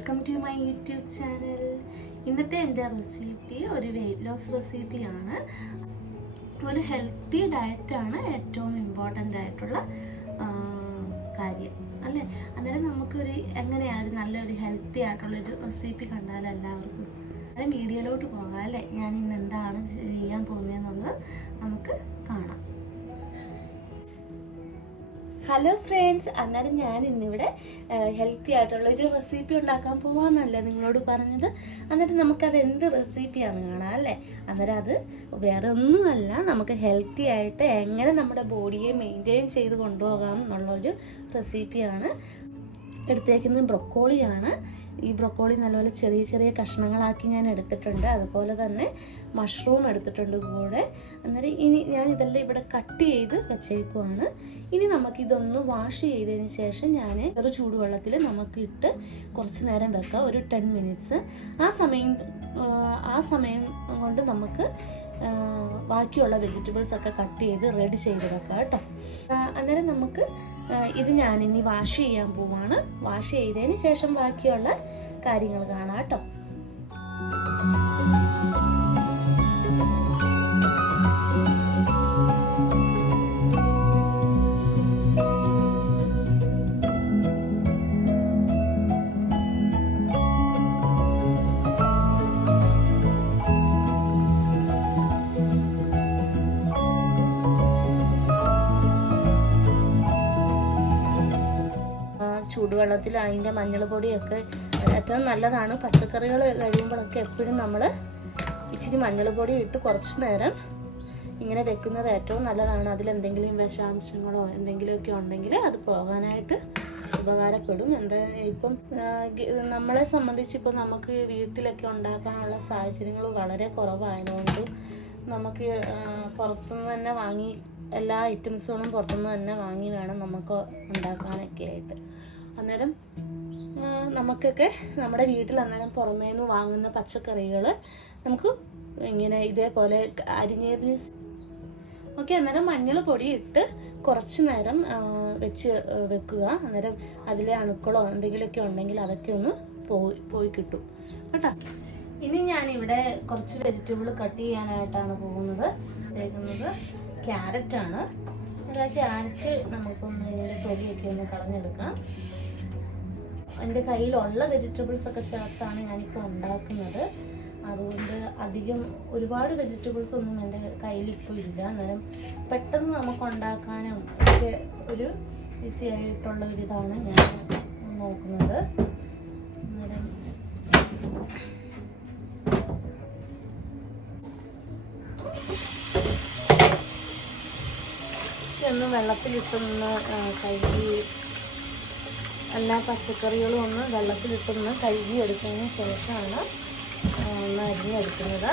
Welcome to my YouTube channel. ഇന്നത്തെ എൻ്റെ recipe ഒരു വെയിറ്റ് ലോസ് റെസിപ്പിയാണ്. ഒരു ഹെൽത്തി ഡയറ്റാണ് ഏറ്റവും ഇമ്പോർട്ടൻ്റ് ആയിട്ടുള്ള കാര്യം അല്ലേ. അന്നേരം നമുക്കൊരു എങ്ങനെയാണ് നല്ലൊരു ഹെൽത്തി ആയിട്ടുള്ളൊരു റെസിപ്പി കണ്ടാൽ എല്ലാവർക്കും അന്നേരം വീഡിയോയിലോട്ട് പോകാം അല്ലേ. ഞാൻ ഇന്ന് എന്താണ് ചെയ്യാൻ പോകുന്നതെന്നുള്ളത് നമുക്ക് കാണാം. ഹലോ ഫ്രണ്ട്സ്, അന്നേരം ഞാൻ ഇന്നിവിടെ ഹെൽത്തി ആയിട്ടുള്ളൊരു റെസിപ്പി ഉണ്ടാക്കാൻ പോവാന്നല്ലേ നിങ്ങളോട് പറഞ്ഞത്. അന്നേരം നമുക്കത് എന്ത് റെസിപ്പിയാണെന്ന് കാണാം അല്ലേ. അന്നേരം അത് വേറെ ഒന്നുമല്ല, നമുക്ക് ഹെൽത്തി ആയിട്ട് എങ്ങനെ നമ്മുടെ ബോഡിയെ മെയിൻറ്റെയിൻ ചെയ്ത് കൊണ്ടുപോകാം എന്നുള്ളൊരു റെസിപ്പിയാണ്. എടുത്തേക്കുന്നത് ബ്രൊക്കോളിയാണ്. ഈ ബ്രൊക്കോളി നല്ലപോലെ ചെറിയ ചെറിയ കഷ്ണങ്ങളാക്കി ഞാൻ എടുത്തിട്ടുണ്ട്. അതുപോലെ തന്നെ മഷ്റൂം എടുത്തിട്ടുണ്ട് കൂടെ. അന്നേരം ഇനി ഞാൻ ഇതെല്ലാം ഇവിടെ കട്ട് ചെയ്ത് വെച്ചേക്കുവാണ്. ഇനി നമുക്കിതൊന്ന് വാഷ് ചെയ്തതിന് ശേഷം ഞാൻ ചെറു ചൂടുവെള്ളത്തിൽ നമുക്കിട്ട് കുറച്ച് നേരം വെക്കാം, ഒരു 10 മിനിറ്റ്സ്. ആ സമയം കൊണ്ട് നമുക്ക് ബാക്കിയുള്ള വെജിറ്റബിൾസ് ഒക്കെ കട്ട് ചെയ്ത് റെഡി ചെയ്ത് വെക്കാം കേട്ടോ. അന്നേരം നമുക്ക് ഇത് ഞാനിനി വാഷ് ചെയ്യാൻ പോവാണ്. വാഷ് ചെയ്തതിന് ശേഷം ബാക്കിയുള്ള കാര്യങ്ങൾ കാണാം കേട്ടോ. ചൂടുവെള്ളത്തിൽ അതിൻ്റെ മഞ്ഞൾ പൊടിയൊക്കെ ഏറ്റവും നല്ലതാണ്. പച്ചക്കറികൾ കഴിയുമ്പോഴൊക്കെ എപ്പോഴും നമ്മൾ ഇച്ചിരി മഞ്ഞൾ പൊടി ഇട്ട് കുറച്ച് നേരം ഇങ്ങനെ വെക്കുന്നത് ഏറ്റവും നല്ലതാണ്. അതിലെന്തെങ്കിലും വിഷാംശങ്ങളോ എന്തെങ്കിലുമൊക്കെ ഉണ്ടെങ്കിൽ അത് പോകാനായിട്ട് ഉപകാരപ്പെടും. ഇപ്പം നമ്മളെ സംബന്ധിച്ച് ഇപ്പം നമുക്ക് വീട്ടിലൊക്കെ ഉണ്ടാക്കാനുള്ള സാഹചര്യങ്ങൾ വളരെ കുറവായതുകൊണ്ട് നമുക്ക് പുറത്തുനിന്ന് തന്നെ വാങ്ങി എല്ലാ ഐറ്റംസുകളും പുറത്തുനിന്ന് തന്നെ വാങ്ങി വേണം നമുക്ക് ഉണ്ടാക്കാനൊക്കെ ആയിട്ട്. അന്നേരം നമുക്കൊക്കെ നമ്മുടെ വീട്ടിൽ അന്നേരം പുറമേ നിന്ന് വാങ്ങുന്ന പച്ചക്കറികൾ നമുക്ക് ഇങ്ങനെ ഇതേപോലെ അരിഞ്ഞതിന് ഓക്കെ. അന്നേരം മഞ്ഞൾ പൊടി ഇട്ട് കുറച്ച് നേരം വെക്കുക. അന്നേരം അതിലെ അണുക്കളോ എന്തെങ്കിലുമൊക്കെ ഉണ്ടെങ്കിൽ അതൊക്കെ ഒന്ന് പോയി കിട്ടും കേട്ടോ. ഇനി ഞാനിവിടെ കുറച്ച് വെജിറ്റബിൾ കട്ട് ചെയ്യാനായിട്ടാണ് പോകുന്നത്. ക്യാരറ്റാണ്. ക്യാരറ്റ് നമുക്കൊന്ന് ഇതിൻ്റെ തൊലിയൊക്കെ ഒന്ന് കളഞ്ഞെടുക്കാം. എൻ്റെ കയ്യിലുള്ള വെജിറ്റബിൾസ് ഒക്കെ ചേർത്താണ് ഞാനിപ്പോൾ ഉണ്ടാക്കുന്നത്. അതുകൊണ്ട് അധികം ഒരുപാട് വെജിറ്റബിൾസ് ഒന്നും എൻ്റെ കയ്യിലിപ്പോൾ ഇല്ല. അന്നേരം പെട്ടെന്ന് നമുക്ക് ഉണ്ടാക്കാനും ഒക്കെ ഒരു ഈസി ആയിട്ടുള്ള ഒരിതാണ് ഞാൻ നോക്കുന്നത്. അന്നേരം ഒന്ന് വെള്ളത്തിലിട്ടൊന്ന് കഴുകി എല്ലാ പച്ചക്കറികളും ഒന്ന് വെള്ളത്തിലിട്ടൊന്ന് കഴുകി എടുത്തതിന് ശേഷമാണ് ഒന്ന് അരിഞ്ഞെടുക്കുന്നത്.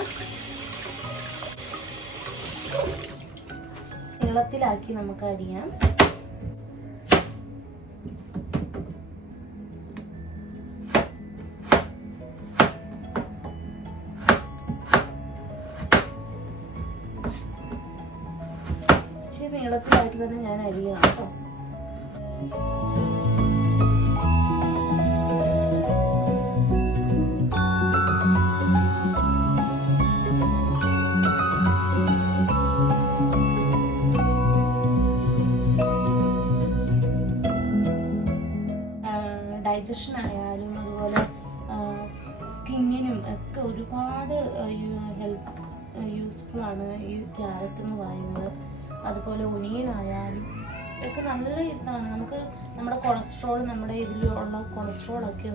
വെള്ളത്തിലാക്കി നമുക്ക് അരിയാം. നീളത്തിലായിട്ട് തന്നെ ഞാൻ അരിയണം കേട്ടോ. ഡൈജഷൻ ആയാലും അതുപോലെ സ്കിന്നിനും ഒക്കെ ഒരുപാട് യൂസ്ഫുൾ ആണ് ഈ ക്യാരറ്റ് എന്ന് പറയുന്നത്. അതുപോലെ ഒനിയനായാലും ഒക്കെ നല്ല ഇതാണ്. നമുക്ക് നമ്മുടെ കൊളസ്ട്രോൾ, നമ്മുടെ ഇതിലുള്ള കൊളസ്ട്രോളൊക്കെ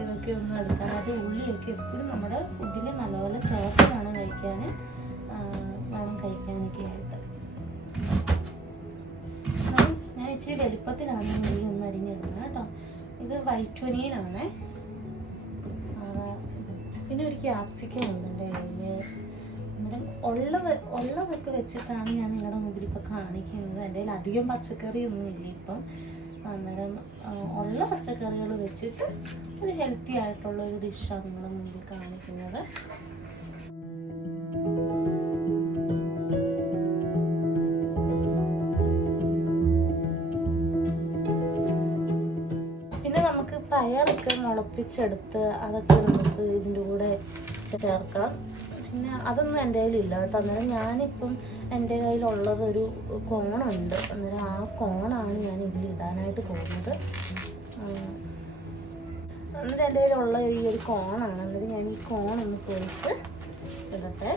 ഇതൊക്കെ ഒന്ന് എടുക്കാനായിട്ട് ഉള്ളിയൊക്കെ എപ്പോഴും നമ്മുടെ ഫുഡിൽ നല്ലപോലെ ചേർത്ത് വേണം കഴിക്കാനൊക്കെ ആയിട്ട്. ഞാൻ ഇച്ചിരി വലുപ്പത്തിലാണ് ഉള്ളി ഒന്ന് അരിഞ്ഞിടുന്നത് കേട്ടോ. ഇത് വൈറ്റ് ഒനിയനാണ്. പിന്നെ ഒരു ക്യാപ്സിക്കം ഉണ്ട് എൻ്റെ കയ്യിൽ. ഉള്ളതൊക്കെ വെച്ചിട്ടാണ് ഞാൻ നിങ്ങളുടെ മുമ്പിൽ ഇപ്പോൾ കാണിക്കുന്നത്. എൻ്റെ കയ്യിൽ അധികം പച്ചക്കറിയൊന്നും ഇല്ല ഇപ്പം. അന്നേരം ഉള്ള പച്ചക്കറികൾ വെച്ചിട്ട് ഒരു ഹെൽത്തി ആയിട്ടുള്ള ഒരു ഡിഷാണ് നിങ്ങളുടെ മുമ്പിൽ കാണിക്കുന്നത്. പിന്നെ നമുക്ക് പയറൊക്കെ മുളപ്പ് തിളപ്പിച്ചെടുത്ത് അതൊക്കെ നമുക്ക് ഇതിൻ്റെ കൂടെ ചേർക്കാം. പിന്നെ അതൊന്നും എൻ്റെ കയ്യിലില്ല കേട്ടോ. അന്നേരം ഞാനിപ്പം എൻ്റെ കയ്യിലുള്ളതൊരു കോണുണ്ട്. അന്നേരം ആ കോണാണ് ഞാൻ ഇതിലിടാനായിട്ട് പോകുന്നത്. എന്നിട്ട് എൻ്റെ കയ്യിലുള്ള ഈ ഒരു കോണാണ്. എന്നിട്ട് ഞാൻ ഈ കോണൊന്ന് പൊളിച്ച് ഇടട്ടെ.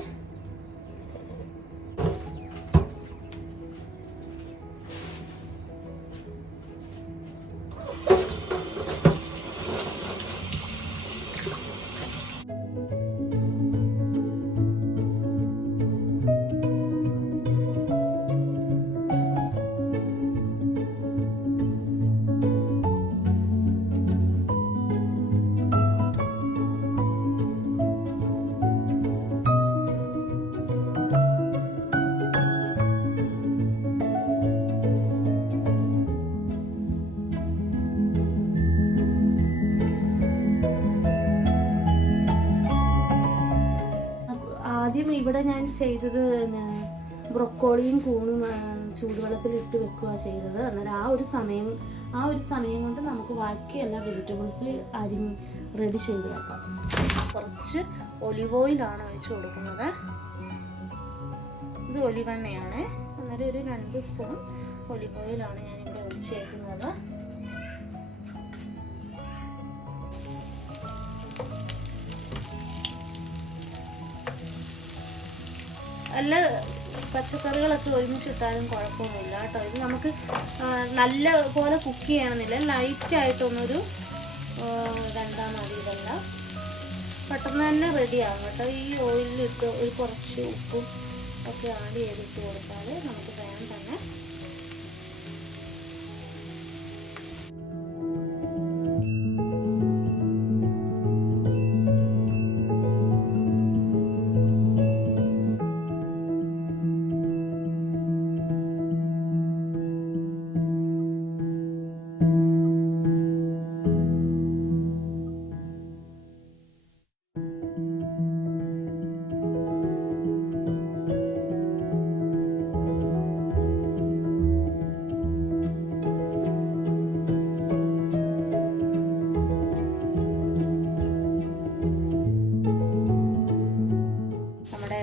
ആദ്യം ഇവിടെ ഞാൻ ചെയ്തത് ബ്രൊക്കോളിയും കൂണും ചൂടുവെള്ളത്തിലിട്ട് വെക്കുക ചെയ്തത്. അന്നേരം ആ ഒരു സമയം കൊണ്ട് നമുക്ക് ബാക്കി എല്ലാ വെജിറ്റബിൾസും റെഡി ചെയ്ത് വെക്കാം. കുറച്ച് ഒലിവ് ഓയിലാണ് ഒഴിച്ച് കൊടുക്കുന്നത്. ഇത് ഒലിവ് എണ്ണയാണ്. അന്നേരം ഒരു 2 സ്പൂൺ ഒലിവ് ഓയിലാണ് ഞാനിവിടെ ഒഴിച്ചേക്കുന്നത്. എല്ലാ പച്ചക്കറികളൊക്കെ ഒരുമിച്ചിട്ടാലും കുഴപ്പമൊന്നുമില്ല കേട്ടോ. ഇത് നമുക്ക് നല്ല പോലെ കുക്ക് ചെയ്യണമെന്നില്ല. ലൈറ്റായിട്ടൊന്നൊരു രണ്ടാം മതി. ഇതെല്ലാം പെട്ടെന്ന് തന്നെ റെഡിയാകും കേട്ടോ. ഈ ഓയിലിലിട്ട് ഒരു കുറച്ച് ഉപ്പും ഒക്കെ ആഡ് ചെയ്തിട്ട് കൊടുത്താൽ നമുക്ക് വേഗം തന്നെ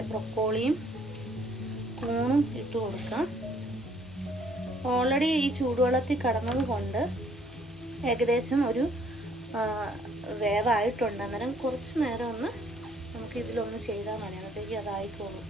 ബ്രൊക്കോളിയും കൂണും ഇട്ട് കൊടുക്കാം. ഓൾറെഡി ഈ ചൂടുവെള്ളത്തിൽ കടന്നത് കൊണ്ട് ഏകദേശം ഒരു വേവായിട്ടുണ്ട്. അന്നേരം കുറച്ച് നേരം ഒന്ന് നമുക്ക് ഇതിലൊന്ന് ചെയ്താൽ മതി. അന്നത്തേക്ക് അതായിക്കോളും.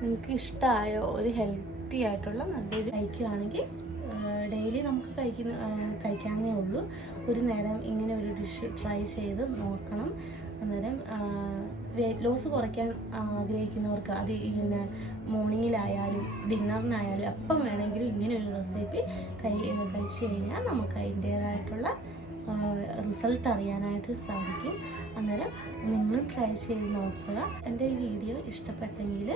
നിങ്ങൾക്ക് ഇഷ്ടമായോ? ഒരു ഹെൽത്തി ആയിട്ടുള്ള നല്ലൊരു കഴിക്കുകയാണെങ്കിൽ ഡെയിലി നമുക്ക് കഴിക്കാവുന്നേ ഉള്ളൂ. ഒരു നേരം ഇങ്ങനെ ഒരു ഡിഷ് ട്രൈ ചെയ്ത് നോക്കണം. അന്നേരം വെയിറ്റ് ലോസ് കുറയ്ക്കാൻ ആഗ്രഹിക്കുന്നവർക്ക് അത് ഇങ്ങനെ മോർണിംഗിലായാലും ഡിന്നറിനായാലും എപ്പം വേണമെങ്കിലും ഇങ്ങനെയൊരു റെസിപ്പി കഴിച്ച് കഴിഞ്ഞാൽ നമുക്ക് അതിൻ്റേതായിട്ടുള്ള റിസൾട്ട് അറിയാനായിട്ട് സാധിക്കും. അന്നേരം നിങ്ങളും ട്രൈ ചെയ്ത് നോക്കുക. എൻ്റെ ഈ വീഡിയോ ഇഷ്ടപ്പെട്ടെങ്കിൽ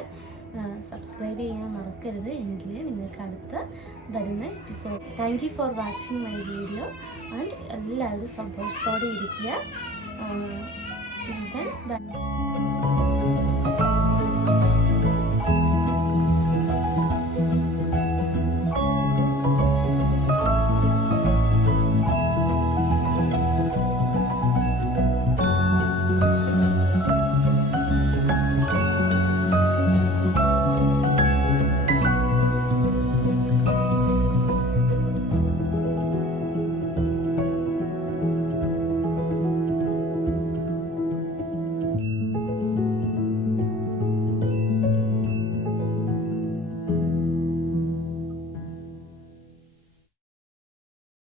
സബ്സ്ക്രൈബ് ചെയ്യാൻ മറക്കരുത്. എങ്കിലേ നിങ്ങൾക്ക് അടുത്ത വരുന്ന episode. Thank you for watching my video and എല്ലാവരും സന്തോഷത്തോടെ ഇരിക്കുക. Till then, bye.